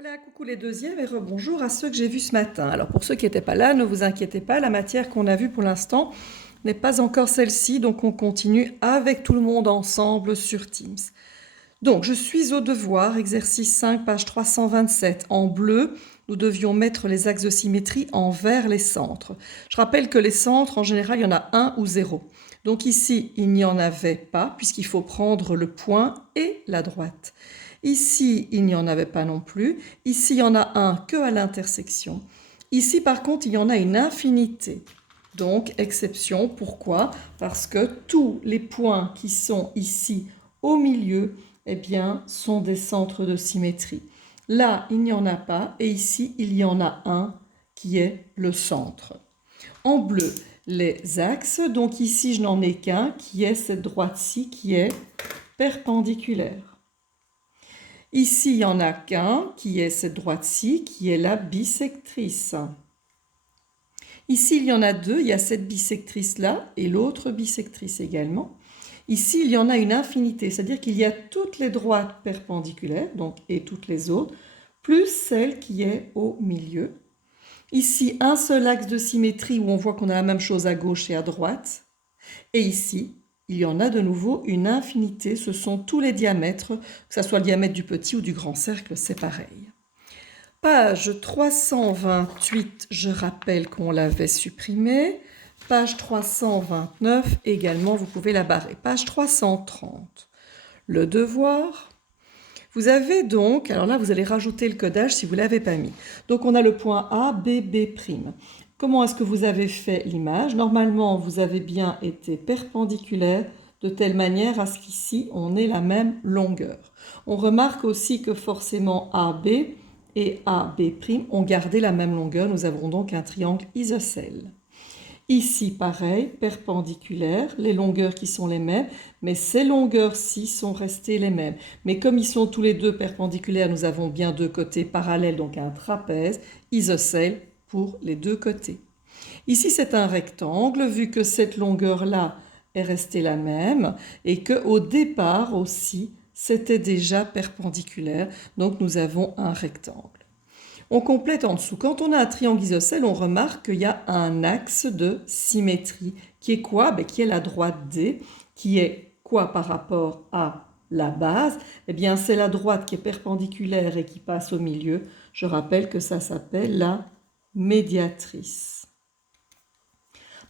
Voilà, coucou les deuxièmes et rebonjour à ceux que j'ai vus ce matin. Alors pour ceux qui n'étaient pas là, ne vous inquiétez pas, la matière qu'on a vue pour l'instant n'est pas encore celle-ci, donc on continue avec tout le monde ensemble sur Teams. Donc je suis au devoir, exercice 5, page 327. En bleu, nous devions mettre les axes de symétrie envers les centres. Je rappelle que les centres, en général, il y en a 1 ou 0. Donc ici, il n'y en avait pas, puisqu'il faut prendre le point et la droite. Ici, il n'y en avait pas non plus. Ici, il y en a un que à l'intersection. Ici, par contre, il y en a une infinité. Donc, exception. Pourquoi? Parce que tous les points qui sont ici au milieu, eh bien, sont des centres de symétrie. Là, il n'y en a pas, et ici, il y en a un qui est le centre. En bleu, les axes. Donc ici, je n'en ai qu'un, qui est cette droite-ci, qui est perpendiculaire. Ici, il n'y en a qu'un, qui est cette droite-ci, qui est la bisectrice. Ici, il y en a deux, il y a cette bisectrice-là et l'autre bisectrice également. Ici, il y en a une infinité, c'est-à-dire qu'il y a toutes les droites perpendiculaires, donc, et toutes les autres, plus celle qui est au milieu. Ici, un seul axe de symétrie où on voit qu'on a la même chose à gauche et à droite. Et ici, il y en a de nouveau une infinité, ce sont tous les diamètres, que ce soit le diamètre du petit ou du grand cercle, c'est pareil. Page 328, je rappelle qu'on l'avait supprimée. Page 329, également, vous pouvez la barrer. Page 330, le devoir. Vous avez donc, alors là, vous allez rajouter le codage si vous ne l'avez pas mis. Donc, on a le point A, B, B'. Comment est-ce que vous avez fait l'image? Normalement, vous avez bien été perpendiculaire de telle manière à ce qu'ici, on ait la même longueur. On remarque aussi que forcément AB et AB' ont gardé la même longueur. Nous avons donc un triangle isocèle. Ici, pareil, perpendiculaire, les longueurs qui sont les mêmes, mais ces longueurs-ci sont restées les mêmes. Mais comme ils sont tous les deux perpendiculaires, nous avons bien deux côtés parallèles, donc un trapèze isocèle pour les deux côtés. Ici, c'est un rectangle, vu que cette longueur-là est restée la même et qu'au départ aussi, c'était déjà perpendiculaire, donc nous avons un rectangle. On complète en dessous. Quand on a un triangle isocèle, on remarque qu'il y a un axe de symétrie. Qui est quoi? Qui est la droite D, qui est quoi par rapport à la base? Eh bien, c'est la droite qui est perpendiculaire et qui passe au milieu. Je rappelle que ça s'appelle la médiatrice.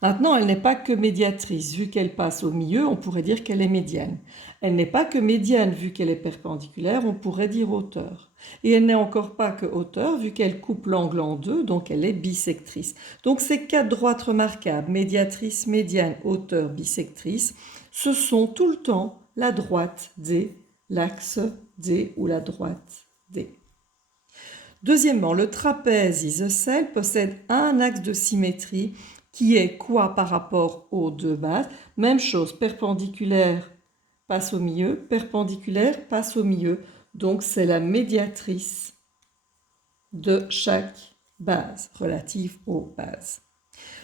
Maintenant, elle n'est pas que médiatrice. Vu qu'elle passe au milieu, on pourrait dire qu'elle est médiane. Elle n'est pas que médiane, vu qu'elle est perpendiculaire, on pourrait dire hauteur. Et elle n'est encore pas que hauteur, vu qu'elle coupe l'angle en deux, donc elle est bisectrice. Donc ces quatre droites remarquables, médiatrice, médiane, hauteur, bisectrice, ce sont tout le temps la droite D, l'axe D ou la droite D. Deuxièmement, le trapèze isocèle possède un axe de symétrie qui est quoi par rapport aux deux bases? Même chose, perpendiculaire passe au milieu, perpendiculaire passe au milieu. Donc c'est la médiatrice de chaque base relative aux bases.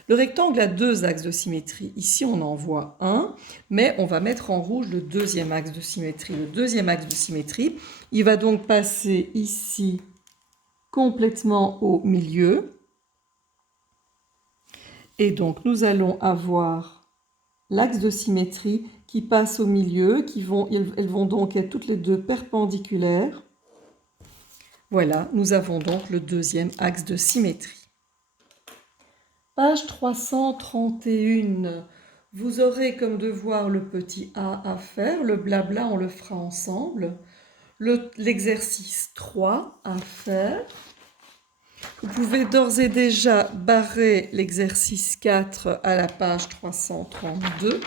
Le rectangle a deux axes de symétrie. Ici, on en voit un, mais on va mettre en rouge le deuxième axe de symétrie. Le deuxième axe de symétrie, il va donc passer ici complètement au milieu. Et donc, nous allons avoir l'axe de symétrie qui passe au milieu, elles vont donc être toutes les deux perpendiculaires. Voilà, nous avons donc le deuxième axe de symétrie. Page 331. Vous aurez comme devoir le petit a à faire. Le blabla, on le fera ensemble. L'exercice 3 à faire. Vous pouvez d'ores et déjà barrer l'exercice 4 à la page 332.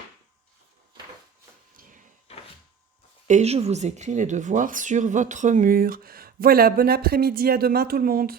Et je vous écris les devoirs sur votre mur. Voilà, bon après-midi, à demain tout le monde.